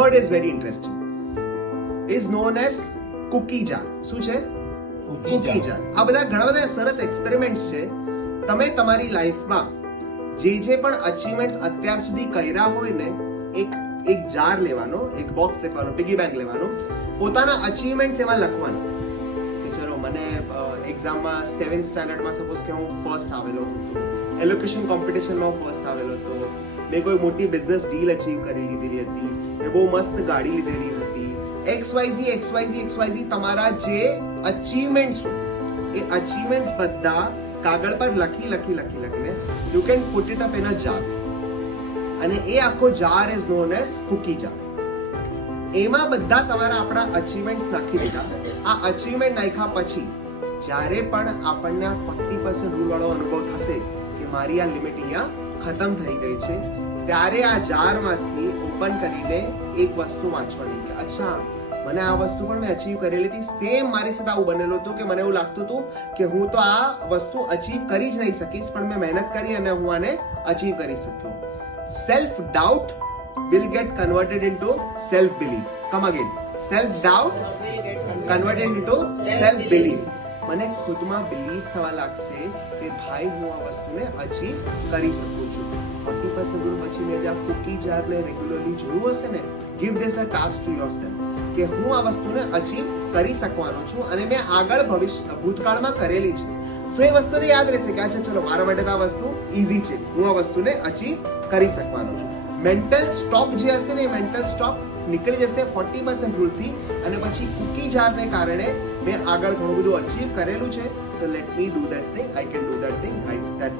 Third is very interesting, is known as cookie jar. શું છે? Cookie jar. આ બધા ઘણા બધા સરસ એક્સપેરિમેન્ટ્સ છે. તમે તમારી લાઈફમાં જે પણ અચીવમેન્ટ્સ અત્યાર સુધી કર્યા હોય ને, એક જાર લેવાનો, એક બોક્સ લેવાનો, પિગી બેંક લેવાનો, પોતાના અચીવમેન્ટ્સ એમાં લખવાના કે ચલો મને એક્ઝામમાં 7th સ્ટેન્ડર્ડમાં સપોઝ કે હું ફર્સ્ટ આવેલો હતો, એલોકેશન કોમ્પિટિશનમાં ફર્સ્ટ આવેલો હતો, મેં કોઈ મોટી બિઝનેસ ડીલ અચીવ કરી લીધેલી હતી, મેં બહુ મસ્ત ગાડી લીધેલી હતી, XYZ તમારા જે અચીવમેન્ટ્સ એ અચીવમેન્ટ્સ બધા કાગળ પર લખીને you can put it up in a jar, અને એ આખો jar is known as cookie jar. એમાં બધા તમારા આપણા અચીવમેન્ટ્સ નાખી દીધા. આ અચીવમેન્ટ નાખ્યા પછી જ્યારે પણ આપણને આ 40% રૂલ વાળો અનુભવ થશે કે મારી આ લિમિટ અહીંયા ખતમ થઈ ગઈ છે, ત્યારે આ જારમાંથી ઓપન કરીને એક વસ્તુ વાંચવાની કે અચ્છા મને આ વસ્તુ પણ મેં અચીવ કરેલી હતી. સેમ મારી સાથે આવું બનેલું હતું કે મને એવું લાગતું હતું કે હું તો આ વસ્તુ અચીવ કરી જ નહીં શકીશ, પણ મેં મહેનત કરી અને હું આને અચીવ કરી શક્યો. Self doubt will get converted into self belief. Come again. Self doubt converted into self belief. મને ખુદમાં બિલીફ થવા લાગશે કે ભાઈ હું આ વસ્તુને અચીવ કરી શકું છું. 40% રૂલ પછી મેં જે કુકી જારને રેગ્યુલરલી જોયું હશે ને, give this a task to yourself કે હું આ વસ્તુને અચીવ કરી શકવાનો છું અને મેં આગળ ભૂતકાળમાં કરેલી છે. સો એ વસ્તુને યાદ રહેશે કે અચ્છા ચલો મારા માટે તો આ વસ્તુ ઈઝી છે, હું આ વસ્તુને અચીવ કરી શકવાનો છું. મેન્ટલ સ્ટોપ જે હશે ને, એ મેન્ટલ સ્ટોપ નીકળી જશે 40% રૂલથી, અને પછી કુકી જારને કારણે મેં આગળ ઘણું બધું અચીવ કરેલું છે, તો let me do that thing, I can do that thing, right that